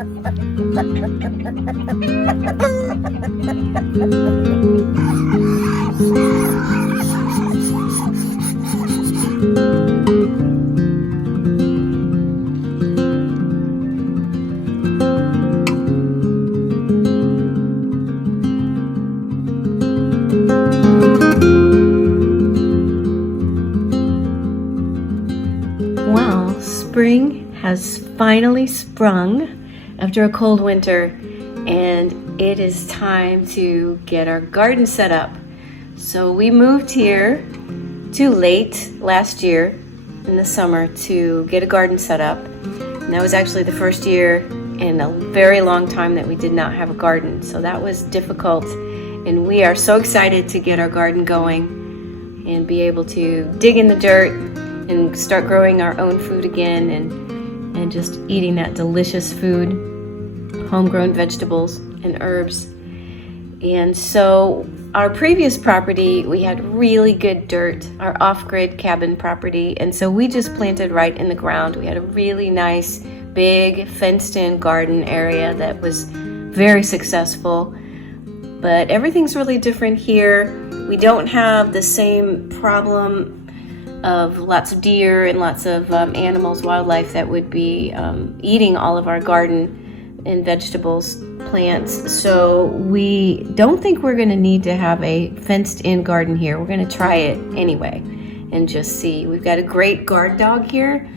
Wow, spring has finally sprung after a cold winter, and it is time to get our garden set up. So we moved here too late last year in the summer to get a garden set up. And that was actually the first year in a very long time that we did not have a garden. So that was difficult, and we are so excited to get our garden going and be able to dig in the dirt and start growing our own food again and just eating that delicious food, homegrown vegetables and herbs. And so our previous property, we had really good dirt, our off-grid cabin property, and so we just planted right in the ground. We had a really nice, big, fenced-in garden area that was very successful. But everything's really different here. We don't have the same problem of lots of deer and lots of animals, wildlife that would be eating all of our garden and vegetables, plants. So we don't think we're going to need to have a fenced-in garden here. We're going to try it anyway and just see. We've got a great guard dog here,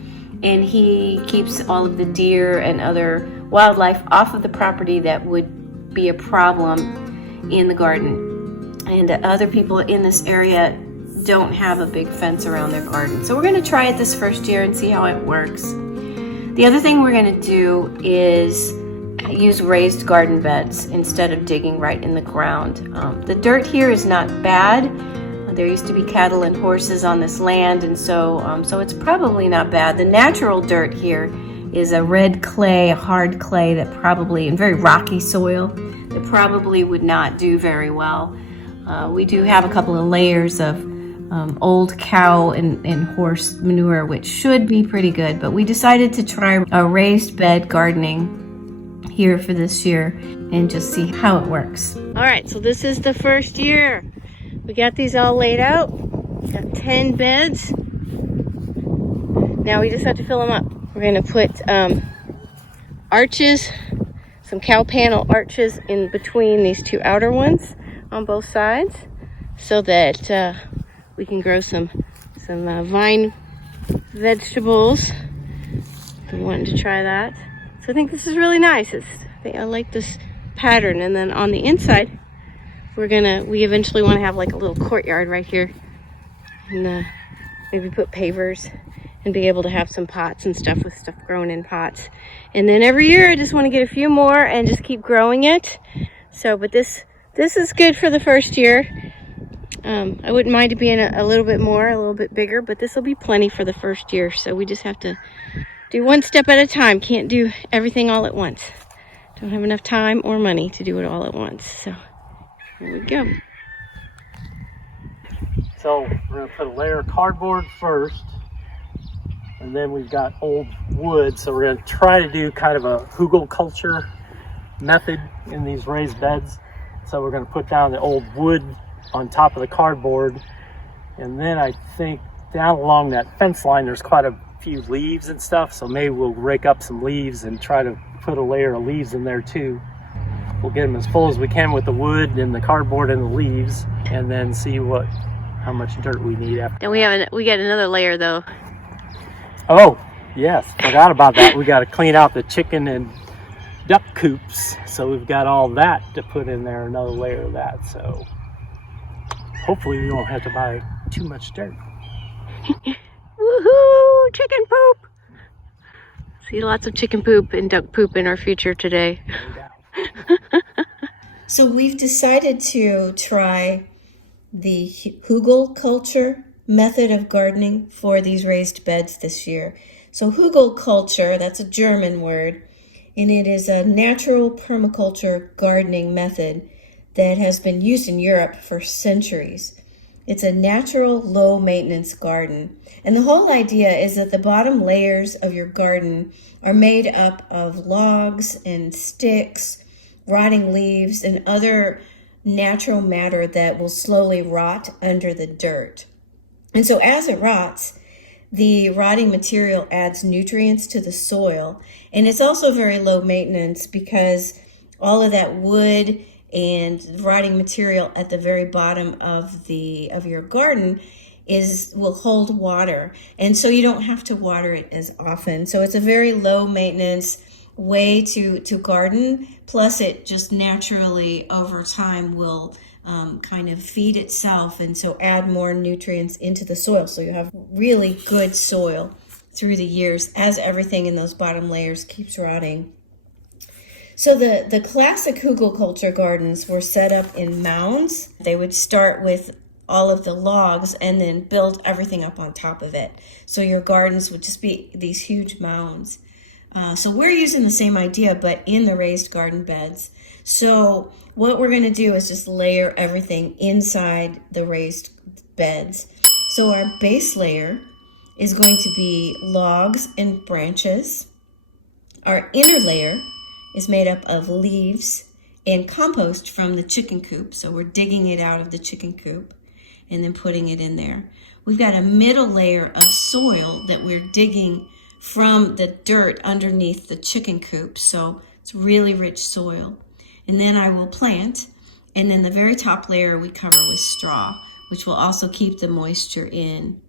and he keeps all of the deer and other wildlife off of the property that would be a problem in the garden. And other people in this area don't have a big fence around their garden. So we're going to try it this first year and see how it works. The other thing we're going to do is use raised garden beds instead of digging right in the ground. The dirt here is not bad. There used to be cattle and horses on this land, and so it's probably not bad. The natural dirt here is a red clay, a hard clay that probably, and very rocky soil, that probably would not do very well. We do have a couple of layers of old cow and horse manure, which should be pretty good, but we decided to try a raised bed gardening here for this year and just see how it works. All right, so this is the first year. We got these all laid out. Got 10 beds. Now we just have to fill them up. We're going to put arches, some cow panel arches in between these two outer ones on both sides so that we can grow some vine vegetables. We wanted to try that. So I think this is really nice. I like this pattern. And then on the inside, we eventually want to have like a little courtyard right here. And maybe put pavers and be able to have some pots and stuff with stuff grown in pots. And then every year I just want to get a few more and just keep growing it. So, but this is good for the first year. I wouldn't mind it being a little bit more, a little bit bigger, but this will be plenty for the first year. So we just have to do one step at a time. Can't do everything all at once. Don't have enough time or money to do it all at once. So here we go. So we're going to put a layer of cardboard first, and then we've got old wood. So we're going to try to do kind of a Hugelkultur method in these raised beds. So we're going to put down the old wood on top of the cardboard, and then I think down along that fence line there's quite a few leaves and stuff, so maybe we'll rake up some leaves and try to put a layer of leaves in there too. We'll get them as full as we can with the wood and the cardboard and the leaves, and then see how much dirt we need after. And we got another layer though. Oh yes, forgot about that. We got to clean out the chicken and duck coops, so we've got all that to put in there, another layer of that. So hopefully we won't have to buy too much dirt. Woohoo! Chicken poop! See lots of chicken poop and duck poop in our future today. So we've decided to try the Hugelkultur method of gardening for these raised beds this year. So Hugelkultur, that's a German word, and it is a natural permaculture gardening method that has been used in Europe for centuries. It's a natural, low-maintenance garden. And the whole idea is that the bottom layers of your garden are made up of logs and sticks, rotting leaves, and other natural matter that will slowly rot under the dirt. And so as it rots, the rotting material adds nutrients to the soil. And it's also very low maintenance because all of that wood and rotting material at the very bottom of your garden will hold water, and so you don't have to water it as often. So it's a very low maintenance way to garden. Plus, it just naturally over time will kind of feed itself, and so add more nutrients into the soil. So you have really good soil through the years as everything in those bottom layers keeps rotting. So the classic Hugelkultur gardens were set up in mounds. They would start with all of the logs and then build everything up on top of it. So your gardens would just be these huge mounds. So we're using the same idea, but in the raised garden beds. So what we're going to do is just layer everything inside the raised beds. So our base layer is going to be logs and branches. Our inner layer is made up of leaves and compost from the chicken coop. So we're digging it out of the chicken coop and then putting it in there. We've got a middle layer of soil that we're digging from the dirt underneath the chicken coop. So it's really rich soil. And then I will plant, and then the very top layer we cover with straw, which will also keep the moisture in.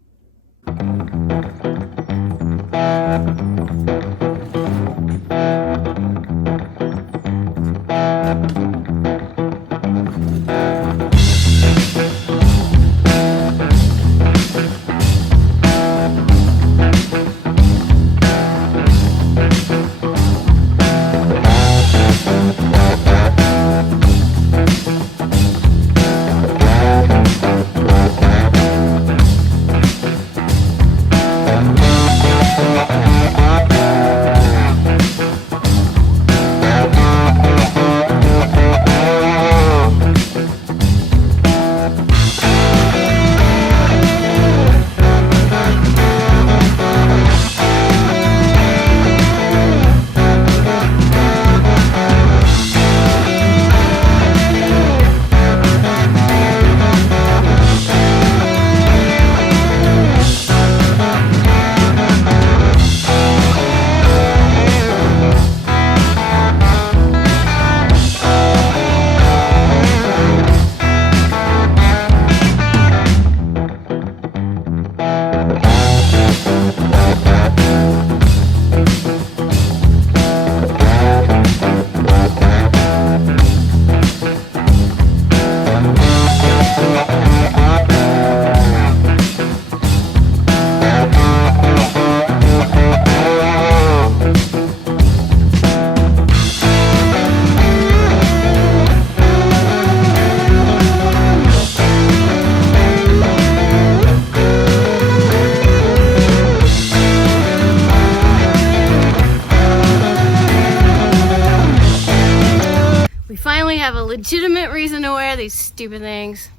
Finally have a legitimate reason to wear these stupid things.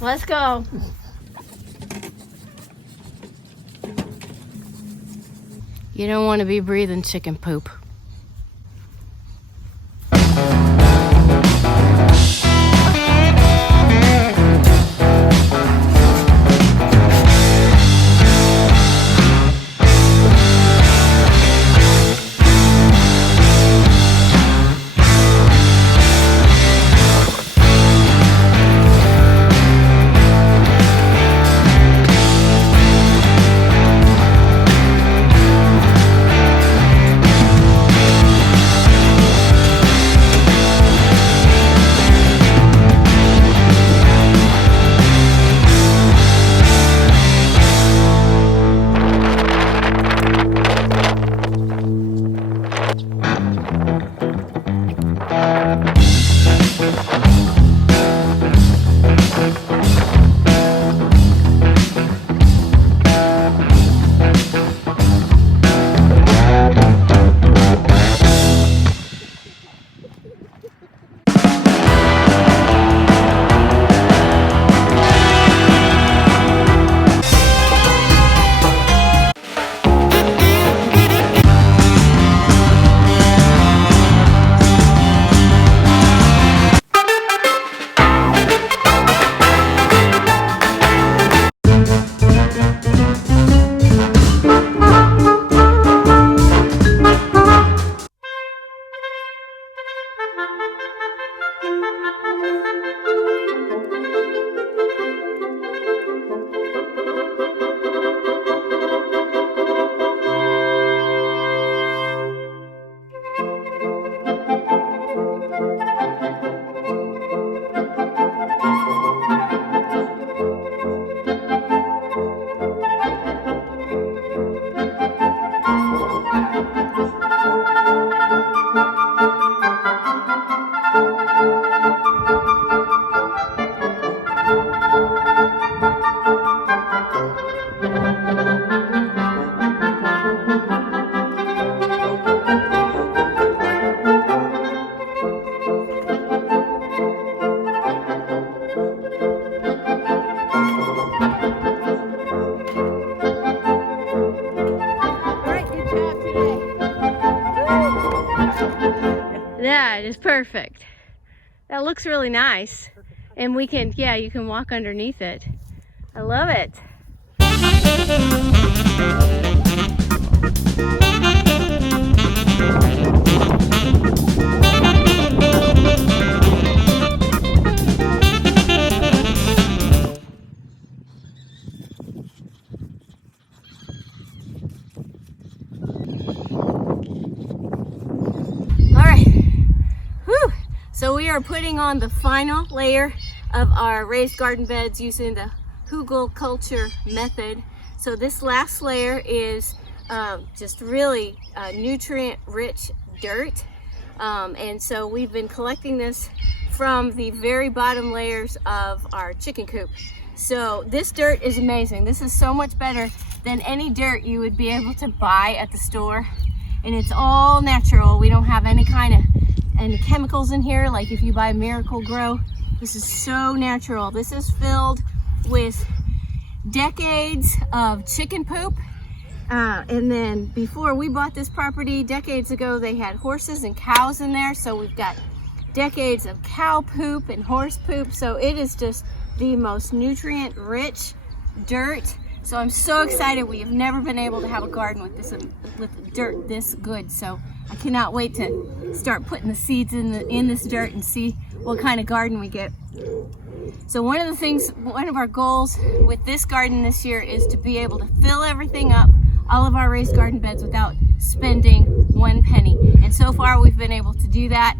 Let's go. You don't want to be breathing chicken poop. side is perfect. That looks really nice. And we can, yeah, you can walk underneath it. I love it. So we are putting on the final layer of our raised garden beds using the Hugelkultur method. So this last layer is just really nutrient-rich dirt. And so we've been collecting this from the very bottom layers of our chicken coop. So this dirt is amazing. This is so much better than any dirt you would be able to buy at the store. And it's all natural. We don't have any kind of chemicals in here, like if you buy Miracle Grow. This is so natural. This is filled with decades of chicken poop. And then before we bought this property decades ago, they had horses and cows in there. So we've got decades of cow poop and horse poop. So it is just the most nutrient rich dirt. So I'm so excited. We have never been able to have a garden with this, with dirt this good. So I cannot wait to start putting the seeds in this dirt and see what kind of garden we get. So one of our goals with this garden this year is to be able to fill everything up, all of our raised garden beds, without spending one penny. And so far we've been able to do that.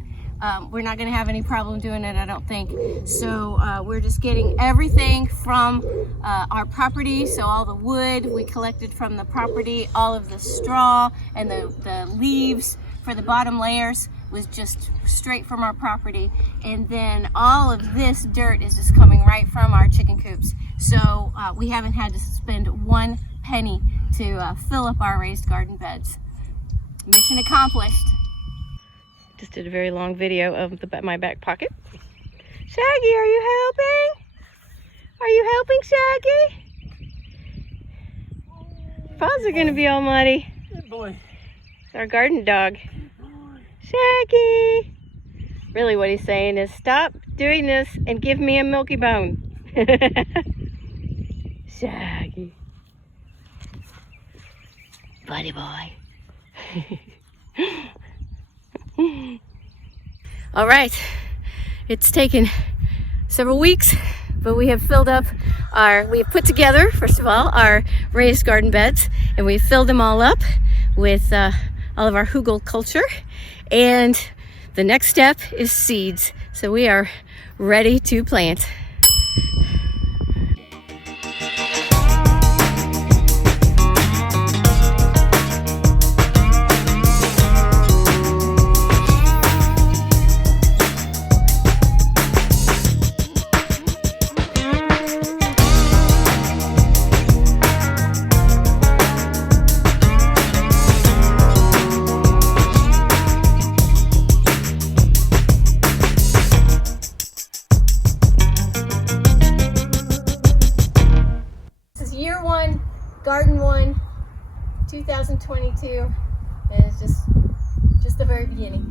We're not going to have any problem doing it, I don't think. So we're just getting everything from our property. So all the wood we collected from the property, all of the straw and the leaves for the bottom layers was just straight from our property. And then all of this dirt is just coming right from our chicken coops. So we haven't had to spend one penny to fill up our raised garden beds. Mission accomplished. Just did a very long video of my back pocket. Shaggy, are you helping? Are you helping, Shaggy? Paws are gonna be all muddy. Good boy. It's our garden dog. Shaggy. Really what he's saying is, stop doing this and give me a milky bone. Shaggy. Buddy boy. All right, it's taken several weeks, but we have filled up we have put together, first of all, our raised garden beds, and we've filled them all up with all of our Hugelkultur. And the next step is seeds. So we are ready to plant. Garden 1, 2022, and it's just the very beginning.